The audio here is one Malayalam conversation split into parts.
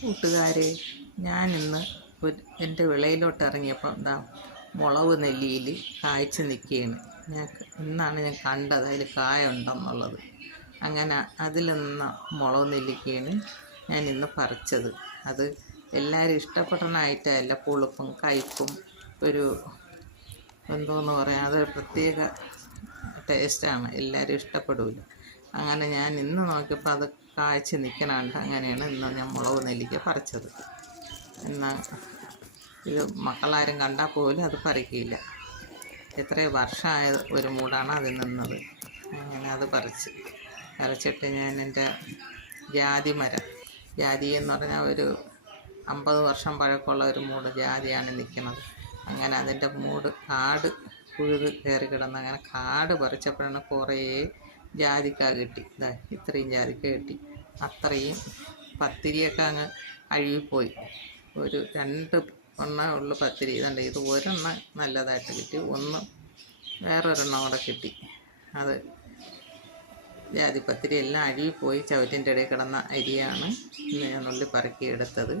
കൂട്ടുകാരെ ഞാനിന്ന് എന്റെ വിളയിലോട്ട് ഇറങ്ങിയപ്പോൾ എന്താ മുളക് നെല്ലിയിൽ കായ്ച്ച് നിൽക്കുകയാണ്. ഞാൻ ഇന്നാണ് ഞാൻ കണ്ടത് അതിൽ കായ ഉണ്ടെന്നുള്ളത് അങ്ങനെ അതിൽ നിന്ന് മുളക് നെല്ലിക്കയാണ് ഞാൻ ഇന്ന് പറിച്ചത്. അത് എല്ലാവരും ഇഷ്ടപ്പെടണമായിട്ടല്ല പുളിപ്പും കയ്പും ഒരു എന്തോന്ന് പറയാം അതൊരു പ്രത്യേക ടേസ്റ്റാണ് എല്ലാവരും ഇഷ്ടപ്പെടില്ല അങ്ങനെ ഞാൻ ഇന്ന് നോക്കിയപ്പോൾ അത് കാഴ്ച നിൽക്കണുണ്ട് അങ്ങനെയാണ് ഇന്ന് ഞാൻ മുളക് നെല്ലിക്ക പറിച്ചത്. എന്നാൽ ഇത് മക്കളാരും കണ്ടാൽ പോലും അത് പറിക്കില്ല. എത്രയോ വർഷമായ ഒരു മൂടാണ് അതിൽ നിന്നത്. അങ്ങനെ അത് പറിച്ച്. പറിച്ചിട്ട് ഞാൻ എന്റെ ജാതി മരം. ജാതി എന്ന് പറഞ്ഞാൽ ഒരു അമ്പത് വർഷം പഴക്കമുള്ള ഒരു മൂട് ജാതിയാണ് നിൽക്കുന്നത്. അങ്ങനെ അതിന്റെ മൂട് കാട് പുഴുത് കയറി കിടന്ന് അങ്ങനെ കാട് പറിച്ചപ്പോഴാണ് കുറേ ജാതിക്ക കിട്ടി ഇതാ ഇത്രയും ജാതിക്ക കിട്ടി അത്രയും പത്തിരിയൊക്കെ അങ്ങ് അഴുകിപ്പോയി. ഒരു രണ്ട് എണ്ണ ഉള്ളു പത്തിരി. ഇതുണ്ട് ഇത് ഒരെണ്ണ നല്ലതായിട്ട് കിട്ടി. ഒന്ന് വേറൊരെണ്ണം കൂടെ കിട്ടി. അത് ജാതിപ്പത്തിരി എല്ലാം അഴുകിപ്പോയി. ചവറ്റിന്റെ ഇടയിൽ കിടന്ന അരിയാണ് ഞാൻ നുള്ളിപ്പറക്കി എടുത്തത്.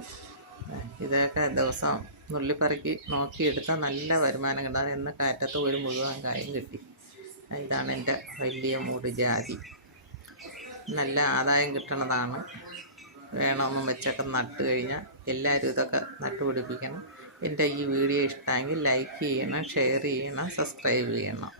ഇതൊക്കെ ദിവസം നുള്ളിപ്പറക്കി നോക്കിയെടുത്താൽ നല്ല വരുമാനം കിട്ടാൻ എന്ന് കാറ്റത്ത് ഒരു മുഴുവൻ കായും കിട്ടി. ഇതാണ് എന്റെ വലിയ മൂട് ജാതി നല്ല ആദായം കിട്ടണതാണ്. വേണമെന്നും വെച്ചൊക്കെ നട്ട് കഴിഞ്ഞാൽ എല്ലാവരും ഇതൊക്കെ നട്ടുപിടിപ്പിക്കണം എന്റെ ഈ വീഡിയോ ഇഷ്ടമെങ്കിൽ ലൈക്ക് ചെയ്യണം ഷെയർ ചെയ്യണം സബ്സ്ക്രൈബ് ചെയ്യണം.